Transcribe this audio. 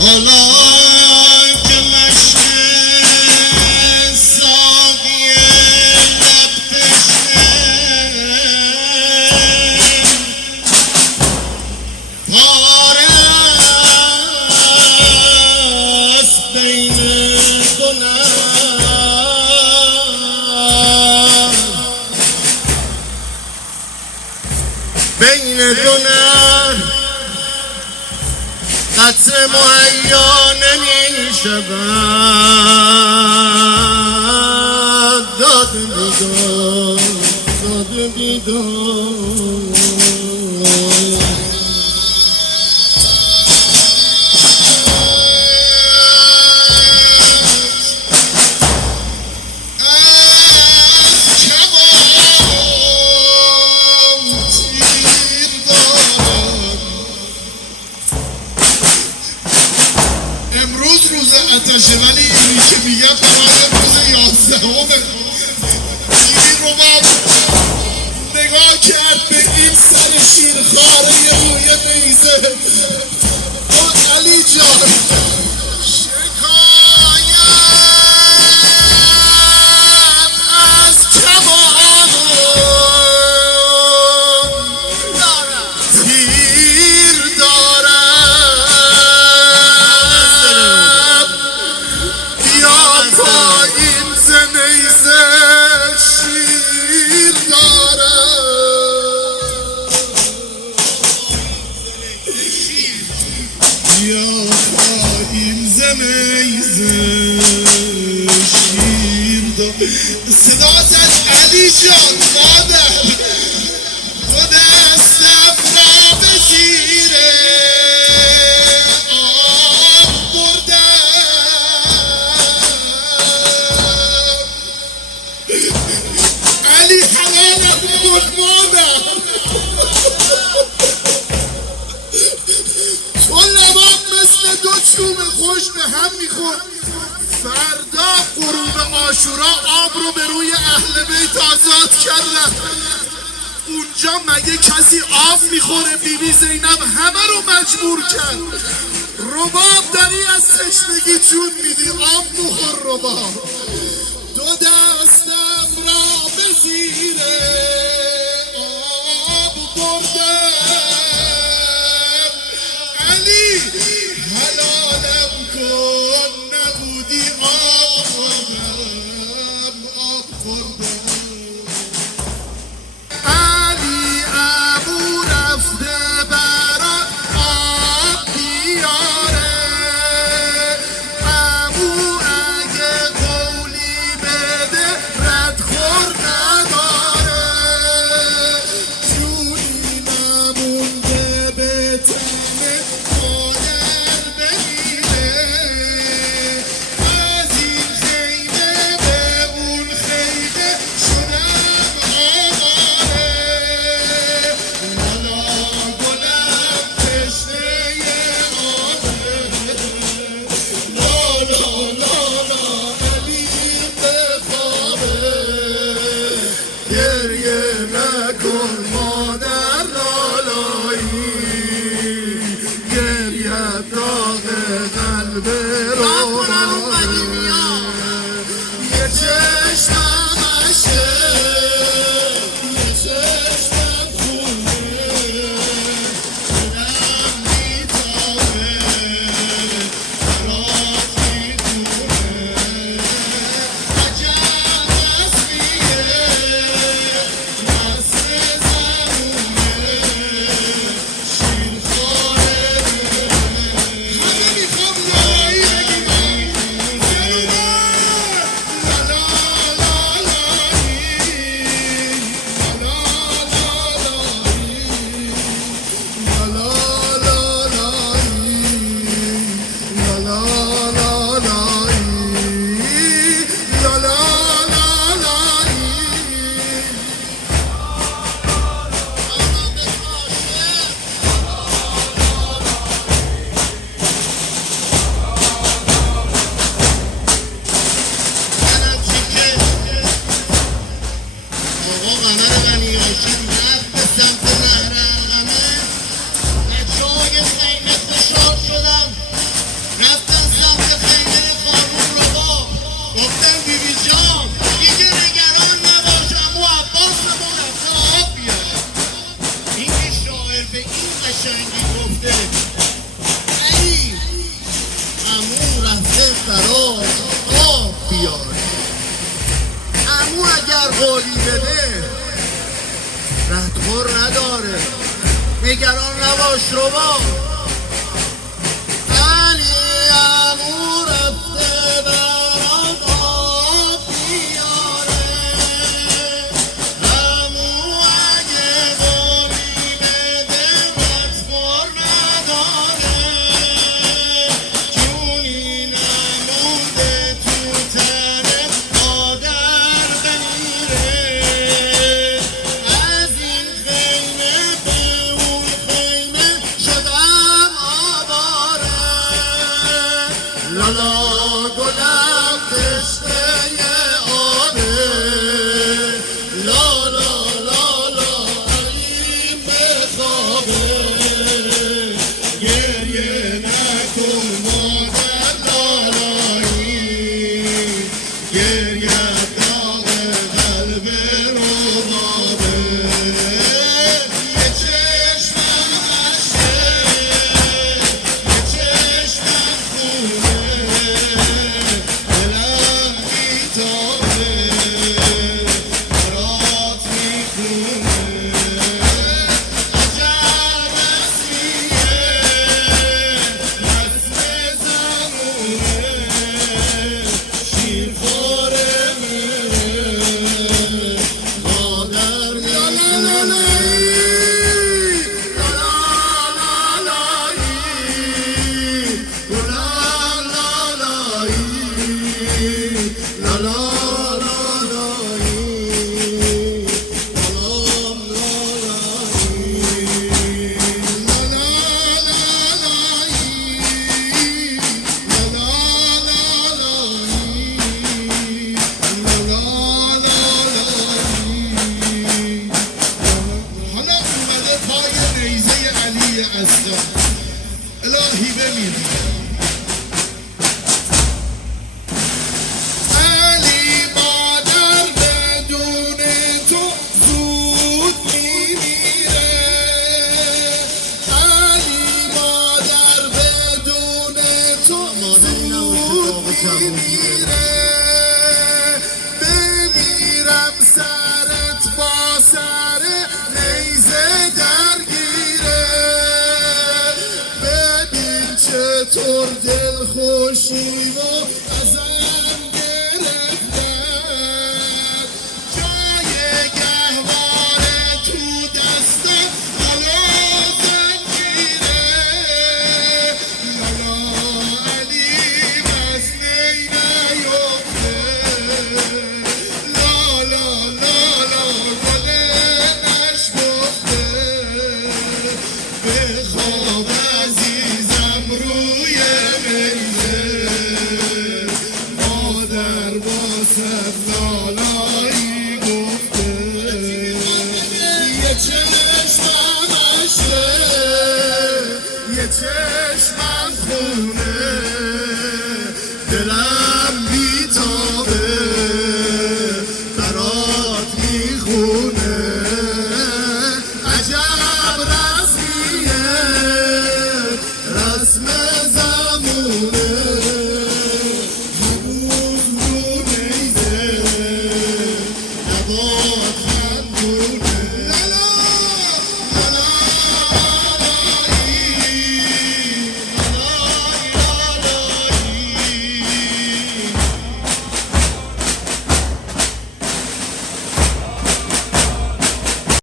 حالا که مشت ساقی لب تشنه پاره است بین دو نهر، بین دو نهر قطره مهیا نمی شود. داد بیدار، داد بیدار. روز آتشه، ولی اینی که میگم فقط روز 11 دیدی رباب نگاه کرد به این سر شیرخواره روی میزه. علی جان شکایم از کباب تیر دارم، یا پایین ز نیزه شیر دارم، یا پایین ز نیزه شیر دارم. صدا زد علی جان مادر، تو دستم را به زیر آب بردم. علی حلالم بود مادر، تو لبام مثل دو چوب خوش به هم میخورد. فردا غروب عاشورا آب رو به روی اهل بیت آزاد کردن. اونجا مگه کسی آب میخوره؟ بیبی زینب همه رو مجبور کرد. رباب داری از تشنگی جون میدی، آب بخور رباب. دو دستم را به زیر آب بردم. علی حلالم کن، نبودی آب خوردم، آب خوردم. علی عمو رفته برات آب بیاره، عمو اگه قولی بده ردخور نداره. جونی نمونده به تن مادر بگیره، از این خیمه به اون خیمه شدم آواره. لالا گلم تشنه آبه، لالا لالا علی بخوابه. گریه نکن مادر لالایی، گریه داغ قلب روحانه. یه چشمم عشقه، یه چشمم خونه، دلم میتابه برات میدونه. عجب وصفیه، وصف زبونه، شیرخواره. همه میخوام لالایی بگیم قشنگی گفته ای عمو رفته براش آب بیاره. عمو اگر قولی بده ردخور نداره، نگران نباش رو با علی عمو رفته برات آب بیاره. عمو اگه قولی بده ردخور نداره، جونی نمونده تو تن مادر بمیره. از این خیمه به اون خیمه شدم آواره. لالا گلم تشنه آبه، لالا لالا علیم بخوابه. گریه نکن مادر لالایی، گریه داغ قلب ربابه. یه چشمم خشته، یه چشمم خونه، دلم بیتابه برات میخونه. عجب رسمیه رسم زمونه، شیرخواره میره مادر میخونه. حالا اومده پای نیزه علی اصغر. الهی بمیر علی مادر بدون تو زود میمیره. علی مادر بدون تو زود میمیره. بمیرم سرت با سر نیزه درگیره. ببین چطور دل خوشیمو ازم گرفتن. جای گهواره تو دستم حالا زنجیره. لالا علی بس نی نیفته، لالا لالا گل نشکفته. بخواب عزیزم روی میزه، مادر واسه لالایی گفته. یه چشمم عشقه، یه چشمم خونه،